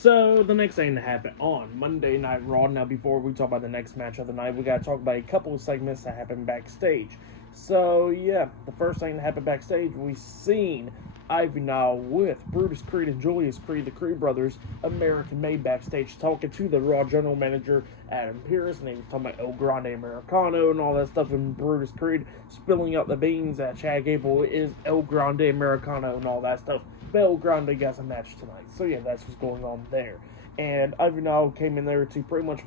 So, the next thing to happen on Monday Night Raw. Now, before we talk about the next match of the night, we got to talk about a couple of segments that happened backstage. So, yeah, the first thing that happened backstage, we seen Ivy Nile with Brutus Creed and Julius Creed, the Creed brothers, American Made, backstage talking to the Raw general manager, Adam Pearce, and he was talking about El Grande Americano and all that stuff, and Brutus Creed spilling out the beans that Chad Gable is El Grande Americano and all that stuff. Bel Grande got a match tonight. So yeah, that's what's going on there. And Ivy Nile came in there to pretty much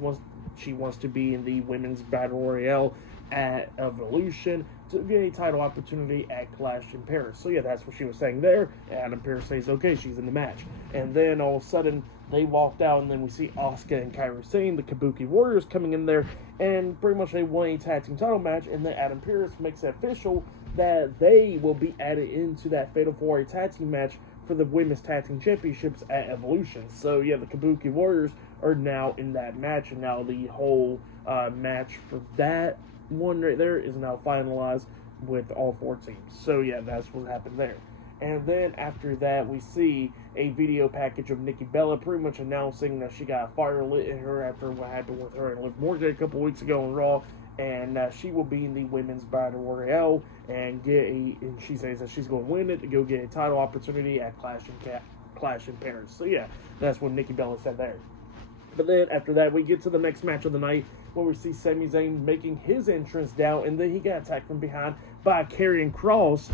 she wants to be in the women's battle royale at Evolution to get a title opportunity at Clash in Paris. So yeah, that's what she was saying there. Adam Pearce says okay, she's in the match. And then all of a sudden they walked out, and then we see Asuka and Kairi Sane, the Kabuki Warriors, coming in there, and pretty much they won a tag team title match. And then Adam Pearce makes it official that they will be added into that Fatal 4-Way tag team match for the women's tag team championships at Evolution. So yeah, the Kabuki Warriors are now in that match, and now the whole match for that one right there is now finalized with all four teams. So yeah, that's what happened there. And then after that, we see a video package of Nikki Bella pretty much announcing that she got a fire lit in her after what happened with her and Liv Morgan a couple weeks ago on Raw, and she will be in the women's battle royale and she says that she's going to win it to go get a title opportunity at Clash in Paris. So yeah, that's what Nikki Bella said there. But then after that, we get to the next match of the night where we see Sami Zayn making his entrance down, and then he got attacked from behind by Karrion Kross,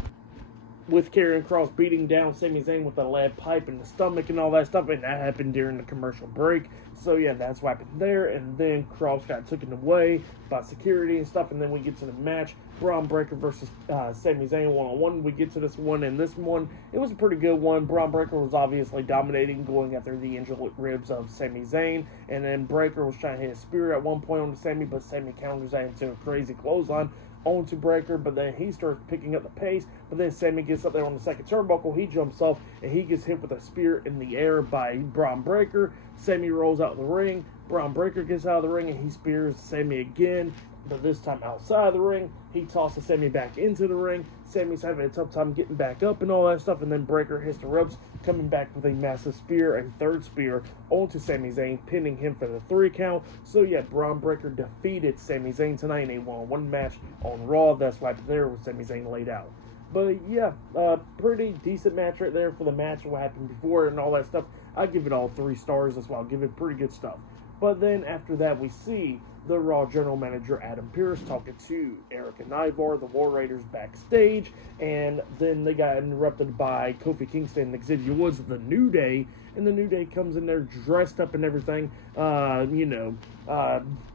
with Karrion Kross beating down Sami Zayn with a lead pipe in the stomach and all that stuff, and that happened during the commercial break. So yeah, that's what happened there, and then Kross got taken away by security and stuff, and then we get to the match, Bron Breakker versus Sami Zayn one-on-one. We get to this one, and this one, it was a pretty good one. Bron Breakker was obviously dominating, going after the injured ribs of Sami Zayn, and then Breakker was trying to hit a spear at one point on Sami, but Sami counters that into a crazy clothesline onto Breakker, but then he starts picking up the pace, but then Sami gets up there on the second turnbuckle, he jumps off, and he gets hit with a spear in the air by Bron Breakker. Sami rolls out of the ring, Bron Breakker gets out of the ring, and he spears Sami again, but this time outside of the ring. He tosses Sami back into the ring. Sami's having a tough time getting back up and all that stuff, and then Breakker hits the ropes, coming back with a massive spear, and third spear onto Sami Zayn, pinning him for the 3 count. So yeah, Bron Breakker defeated Sami Zayn tonight in a one-on-one match on Raw. That's right there with Sami Zayn laid out. But yeah, pretty decent match right there for the match and what happened before and all that stuff. I give it all 3 stars. That's why I'll give it pretty good stuff. But then after that, we see the Raw general manager Adam Pearce talking to Eric and Ivar, the War Raiders, backstage, and then they got interrupted by Kofi Kingston and Xavier Woods of the New Day, and the New Day comes in there dressed up and everything,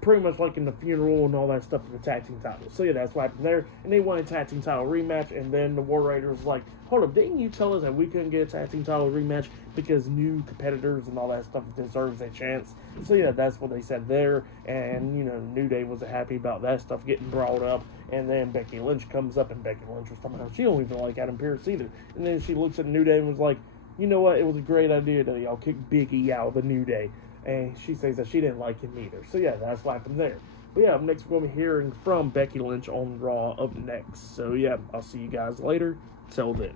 pretty much like in the funeral and all that stuff for the tag team title. So yeah, that's what happened there, and they won a tag team title rematch, and then the War Raiders was like, hold up, didn't you tell us that we couldn't get a tag team title rematch because new competitors and all that stuff deserves a chance? So yeah, that's what they said there, and New Day wasn't happy about that stuff getting brought up, and then Becky Lynch comes up, and Becky Lynch was talking about she don't even like Adam Pearce either, and then she looks at New Day and was like, you know what, it was a great idea that y'all kicked Big E out of the New Day, and she says that she didn't like him either. So yeah, that's what happened there. But yeah, next we're going to be hearing from Becky Lynch on Raw up next. So yeah, I'll see you guys later. Till then.